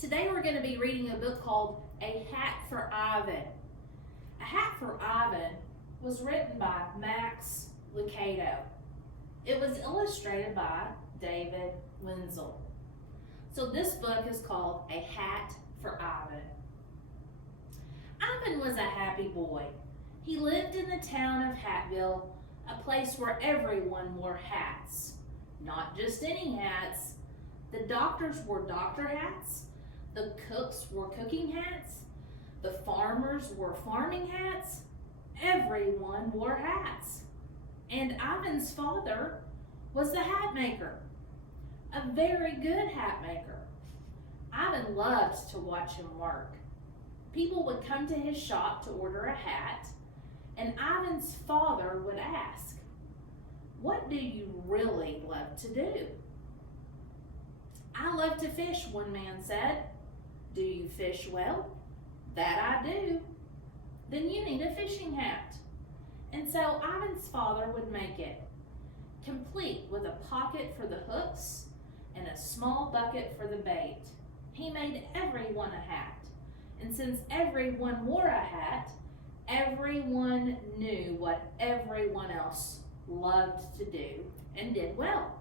Today we're going to be reading a book called A Hat for Ivan. A Hat for Ivan was written by Max Lucado. It was illustrated by David Wenzel. So this book is called A Hat for Ivan. Ivan was a happy boy. He lived in the town of Hattville, a place where everyone wore hats. Not just any hats. The doctors wore doctor hats. The cooks wore cooking hats. The farmers wore farming hats. Everyone wore hats. And Ivan's father was the hat maker, a very good hat maker. Ivan loved to watch him work. People would come to his shop to order a hat, and Ivan's father would ask, "What do you really love to do?" "I love to fish," one man said. "Do you fish well?" "That I do." "Then you need a fishing hat." And so Ivan's father would make it, complete with a pocket for the hooks and a small bucket for the bait. He made everyone a hat. And since everyone wore a hat, everyone knew what everyone else loved to do and did well.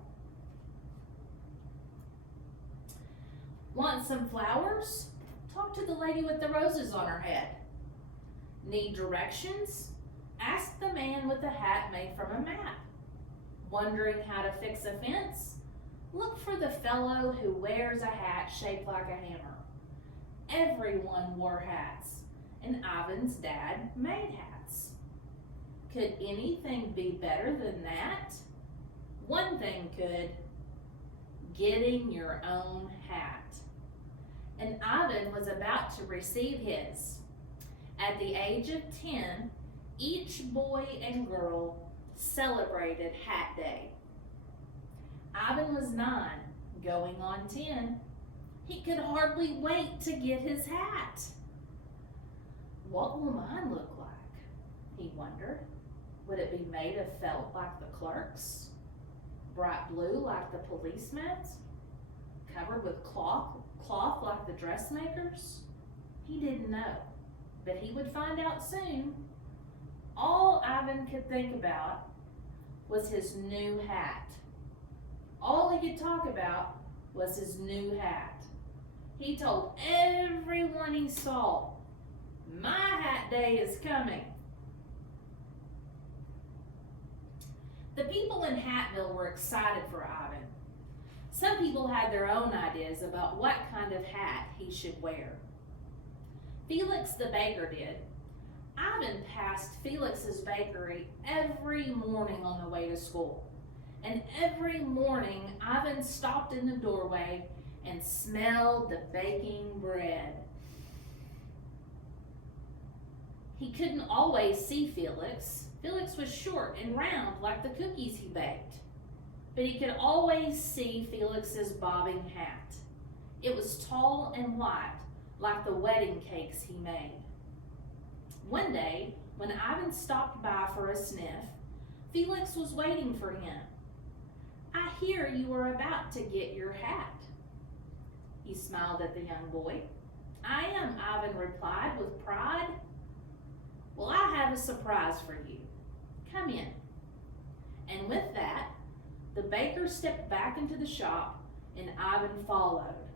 Want some flowers? Talk to the lady with the roses on her head. Need directions? Ask the man with the hat made from a map. Wondering how to fix a fence? Look for the fellow who wears a hat shaped like a hammer. Everyone wore hats, and Ivan's dad made hats. Could anything be better than that? One thing could: getting your own hat. And Ivan was about to receive his. At the age of 10, each boy and girl celebrated Hat Day. Ivan was 9, going on 10. He could hardly wait to get his hat. What will mine look like? He wondered. Would it be made of felt like the clerks? Bright blue like the policemen's? Covered with cloth like the dressmakers? He didn't know, but he would find out soon. All Ivan could think about was his new hat. All he could talk about was his new hat. He told everyone he saw, "My hat day is coming." The people in Hattville were excited for Ivan. Some people had their own ideas about what kind of hat he should wear. Felix the baker did. Ivan passed Felix's bakery every morning on the way to school. And every morning, Ivan stopped in the doorway and smelled the baking bread. He couldn't always see Felix. Felix was short and round like the cookies he baked. But he could always see Felix's bobbing hat. It was tall and white, like the wedding cakes he made. One day, when Ivan stopped by for a sniff, Felix was waiting for him. "I hear you are about to get your hat." He smiled at the young boy. "I am," Ivan replied with pride. "Well, I have a surprise for you. Come in." And with that, the baker stepped back into the shop and Ivan followed.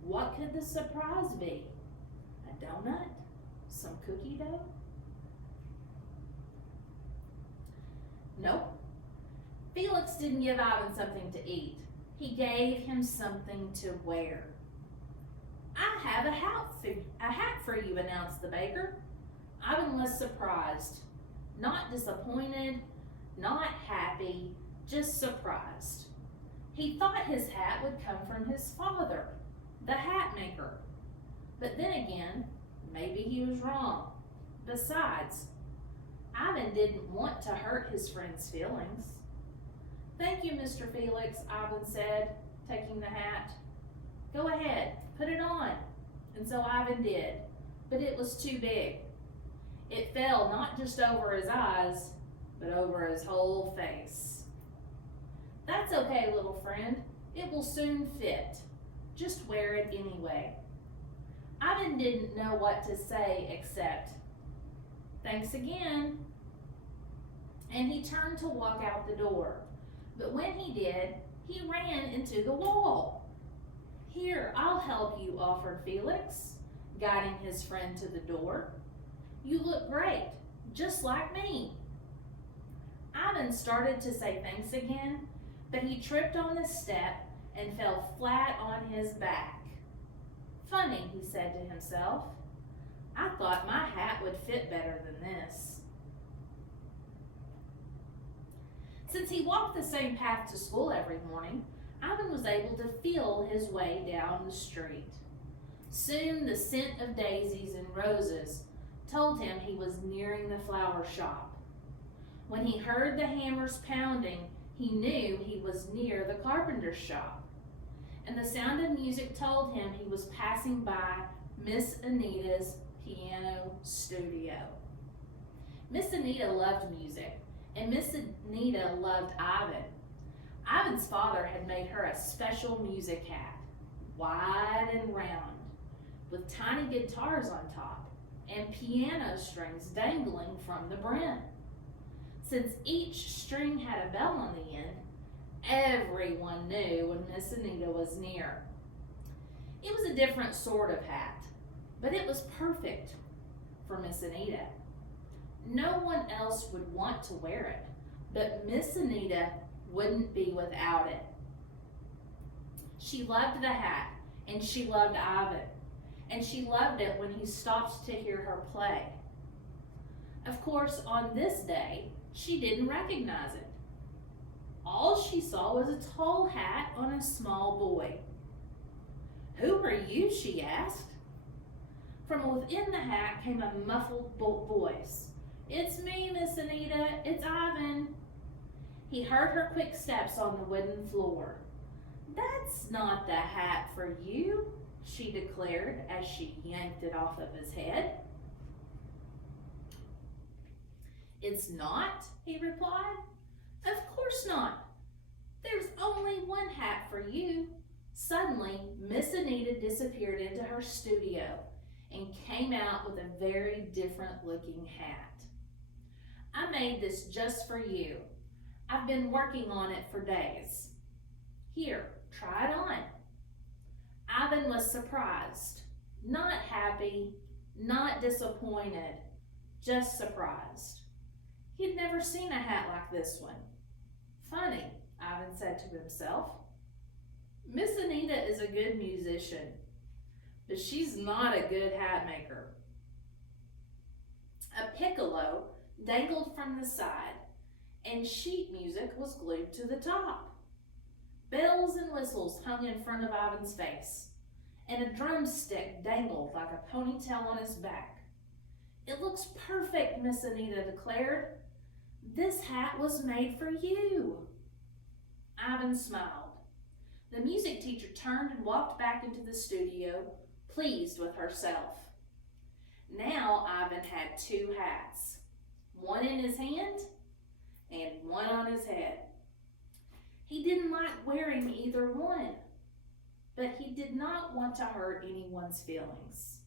What could the surprise be? A donut? Some cookie dough? Nope. Felix didn't give Ivan something to eat. He gave him something to wear. "I have a hat for you," announced the baker. Ivan was surprised, not disappointed, not happy, just surprised. He thought his hat would come from his father, the hat maker. But then again, maybe he was wrong. Besides, Ivan didn't want to hurt his friend's feelings. "Thank you, Mr. Felix," Ivan said, taking the hat. "Go ahead, put it on." And so Ivan did, but it was too big. It fell not just over his eyes, but over his whole face. "That's okay, little friend. It will soon fit. Just wear it anyway." Ivan didn't know what to say except, "Thanks again." And he turned to walk out the door. But when he did, he ran into the wall. "Here, I'll help you," offered Felix, guiding his friend to the door. "You look great, just like me." Ivan started to say thanks again, but he tripped on the step and fell flat on his back. "Funny," he said to himself. "I thought my hat would fit better than this." Since he walked the same path to school every morning, Ivan was able to feel his way down the street. Soon the scent of daisies and roses told him he was nearing the flower shop. When he heard the hammers pounding, he knew he was near the carpenter's shop. And the sound of music told him he was passing by Miss Anita's piano studio. Miss Anita loved music, and Miss Anita loved Ivan. Ivan's father had made her a special music hat, wide and round, with tiny guitars on top and piano strings dangling from the brim. Since each string had a bell on the end, everyone knew when Miss Anita was near. It was a different sort of hat, but it was perfect for Miss Anita. No one else would want to wear it, but Miss Anita wouldn't be without it. She loved the hat, and she loved Ivan, and she loved it when he stopped to hear her play. Of course, on this day, she didn't recognize it. All she saw was a tall hat on a small boy. "Who are you?" she asked. From within the hat came a muffled voice. "It's me, Miss Anita. It's Ivan." He heard her quick steps on the wooden floor. "That's not the hat for you," she declared as she yanked it off of his head. "It's not?" he replied. "Of course not. There's only one hat for you." Suddenly, Miss Anita disappeared into her studio and came out with a very different looking hat. "I made this just for you. I've been working on it for days. Here, try it on." Ivan was surprised, not happy, not disappointed, just surprised. He'd never seen a hat like this one. "Funny," Ivan said to himself. "Miss Anita is a good musician, but she's not a good hat maker." A piccolo dangled from the side, and sheet music was glued to the top. Bells and whistles hung in front of Ivan's face, and a drumstick dangled like a ponytail on his back. "It looks perfect," Miss Anita declared. "This hat was made for you." Ivan smiled. The music teacher turned and walked back into the studio, pleased with herself. Now Ivan had two hats, one in his hand and one on his head. He didn't like wearing either one, but he did not want to hurt anyone's feelings.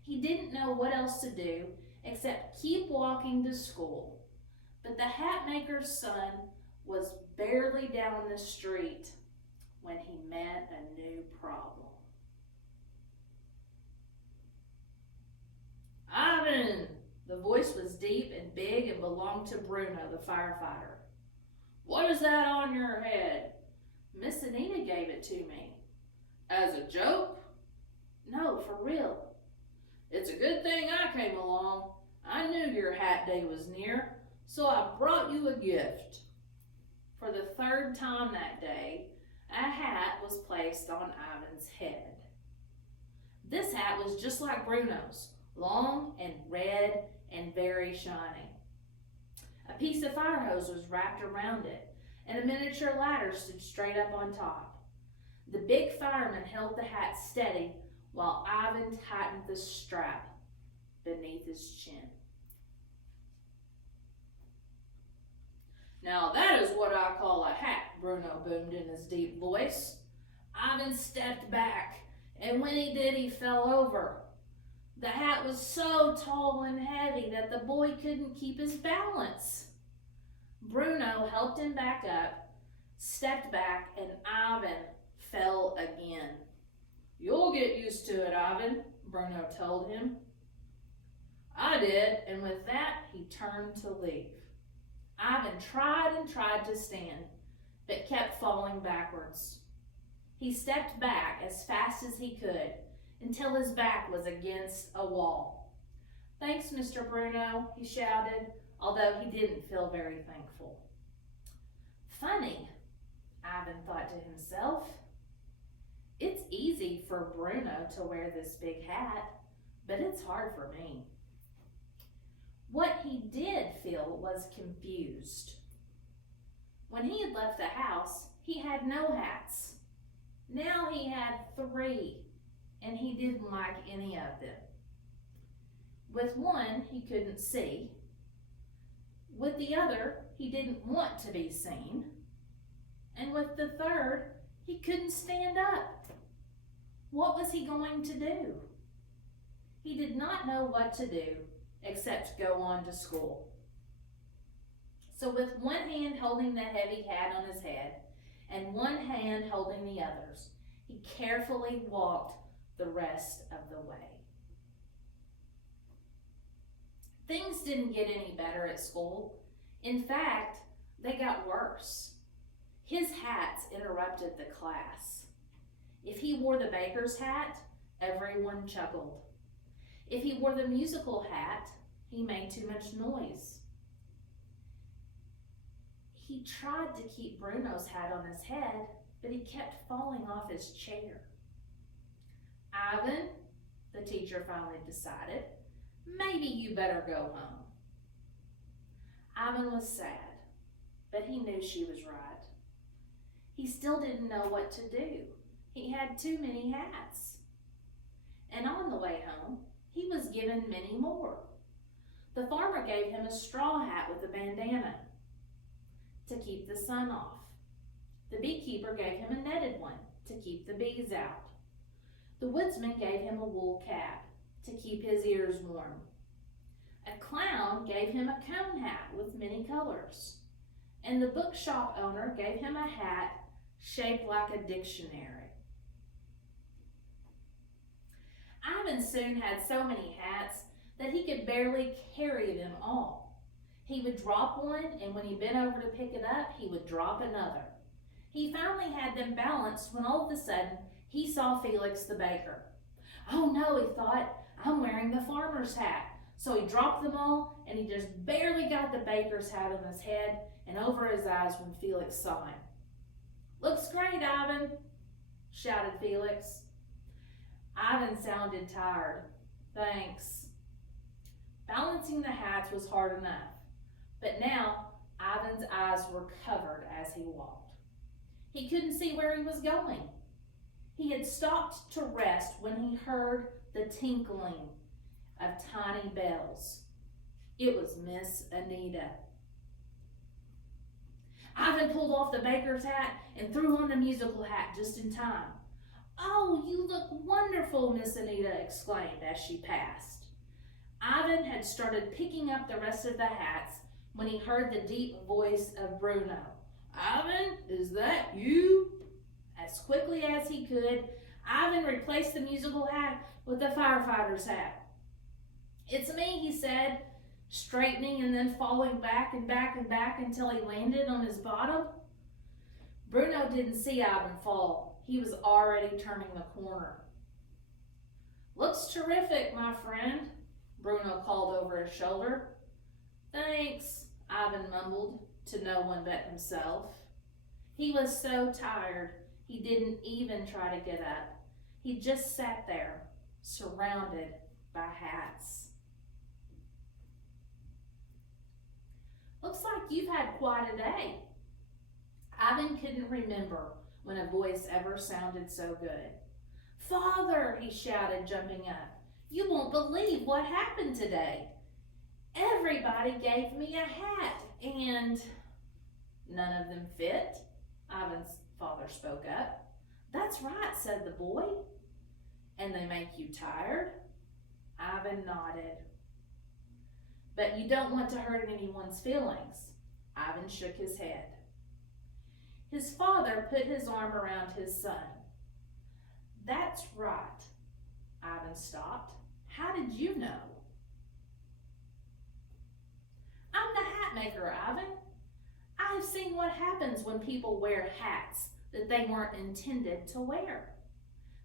He didn't know what else to do except keep walking to school. But the hat maker's son was barely down the street when he met a new problem. "Ivan!" The voice was deep and big and belonged to Bruno, the firefighter. "What is that on your head?" "Miss Anita gave it to me." "As a joke?" "No, for real." "It's a good thing I came along. I knew your hat day was near, so I brought you a gift." For the third time that day, a hat was placed on Ivan's head. This hat was just like Bruno's, long and red and very shiny. A piece of fire hose was wrapped around it, and a miniature ladder stood straight up on top. The big fireman held the hat steady while Ivan tightened the strap beneath his chin. "Now that is what I call a hat," Bruno boomed in his deep voice. Ivan stepped back and when he did, he fell over. The hat was so tall and heavy that the boy couldn't keep his balance. Bruno helped him back up, stepped back, and Ivan fell again. "You'll get used to it, Ivan," Bruno told him. I did, and with that, he turned to leave. Ivan tried and tried to stand, but kept falling backwards. He stepped back as fast as he could until his back was against a wall. "Thanks, Mr. Bruno," he shouted, although he didn't feel very thankful. Funny, Ivan thought to himself. It's easy for Bruno to wear this big hat, but it's hard for me. What he did feel was confused. When he had left the house, he had no hats. Now he had 3, and he didn't like any of them. With one, he couldn't see. With the other, he didn't want to be seen. And with the third, he couldn't stand up. What was he going to do? He did not know what to do except go on to school. So with one hand holding the heavy hat on his head and one hand holding the others, he carefully walked the rest of the way. Things didn't get any better at school. In fact, they got worse. His hats interrupted the class. If he wore the baker's hat, everyone chuckled. If he wore the musical hat, he made too much noise. He tried to keep Bruno's hat on his head, but he kept falling off his chair. "Ivan," the teacher finally decided, "maybe you better go home." Ivan was sad, but he knew she was right. He still didn't know what to do. He had too many hats. And on the way home, he was given many more. The farmer gave him a straw hat with a bandana to keep the sun off. The beekeeper gave him a netted one to keep the bees out. The woodsman gave him a wool cap to keep his ears warm. A clown gave him a cone hat with many colors. And the bookshop owner gave him a hat shaped like a dictionary. Ivan soon had so many hats that he could barely carry them all. He would drop one, and when he bent over to pick it up, he would drop another. He finally had them balanced when all of a sudden he saw Felix the baker. "Oh no," he thought, "I'm wearing the farmer's hat." So he dropped them all, and he just barely got the baker's hat on his head and over his eyes when Felix saw him. "Looks great, Ivan," shouted Felix. Ivan sounded tired. "Thanks." Balancing the hats was hard enough, but now Ivan's eyes were covered as he walked. He couldn't see where he was going. He had stopped to rest when he heard the tinkling of tiny bells. It was Miss Anita. Ivan pulled off the baker's hat and threw on the musical hat just in time. "Oh, you look wonderful," Miss Anita exclaimed as she passed. Ivan had started picking up the rest of the hats when he heard the deep voice of Bruno. "Ivan, is that you?" As quickly as he could, Ivan replaced the musical hat with the firefighter's hat. "It's me," he said, straightening and then falling back and back and back until he landed on his bottom. Bruno didn't see Ivan fall. He was already turning the corner. "Looks terrific, my friend," Bruno called over his shoulder. "Thanks," Ivan mumbled to no one but himself. He was so tired, he didn't even try to get up. He just sat there, surrounded by hats. "Looks like you've had quite a day." Ivan couldn't remember when a voice ever sounded so good. "Father," he shouted, jumping up, "you won't believe what happened today. Everybody gave me a hat and—" "None of them fit?" Ivan's father spoke up. "That's right," said the boy. And they make you tired? Ivan nodded. But you don't want to hurt anyone's feelings. Ivan shook his head. His father put his arm around his son. That's right. Ivan stopped. How did you know? I'm the hat maker, Ivan. I have seen what happens when people wear hats that they weren't intended to wear.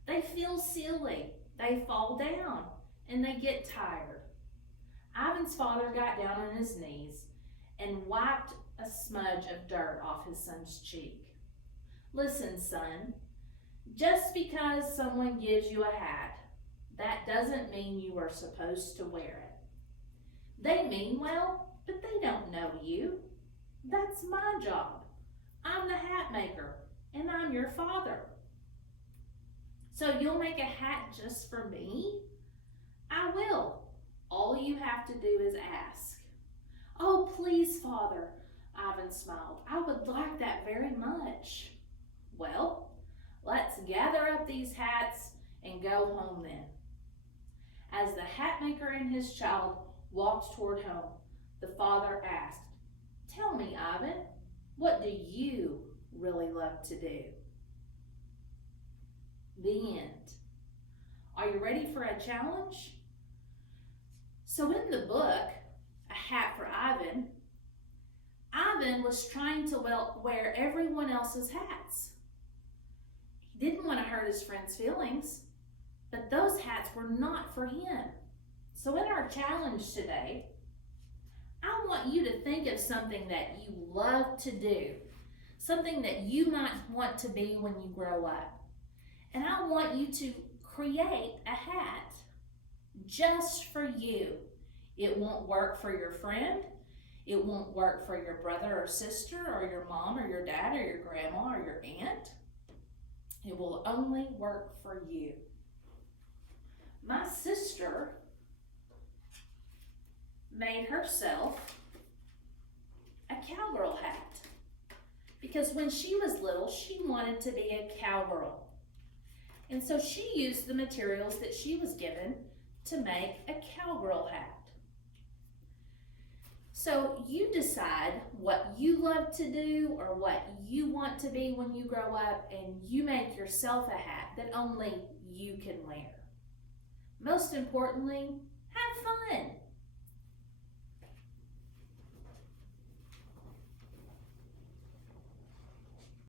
They feel silly, they fall down, and they get tired. Ivan's father got down on his knees and wiped a smudge of dirt off his son's cheek. Listen, son, just because someone gives you a hat, that doesn't mean you are supposed to wear it. They mean well, but they don't know you. That's my job. I'm the hat maker, and I'm your father. So you'll make a hat just for me? I will. All you have to do is ask. Oh, please, Father, Ivan smiled. I would like that very much. Well, let's gather up these hats and go home then. As the hat maker and his child walked toward home, the father asked, Tell me, Ivan, what do you really love to do? The end. Are you ready for a challenge? So in the book, A Hat for Ivan, Ivan was trying to wear everyone else's hats. He didn't want to hurt his friend's feelings, but those hats were not for him. So in our challenge today, I want you to think of something that you love to do, something that you might want to be when you grow up. And I want you to create a hat just for you. It won't work for your friend. It won't work for your brother or sister or your mom or your dad or your grandma or your aunt. It will only work for you. My sister made herself a cowgirl hat because when she was little, she wanted to be a cowgirl. And so she used the materials that she was given to make a cowgirl hat. So you decide what you love to do or what you want to be when you grow up, and you make yourself a hat that only you can wear. Most importantly, have fun.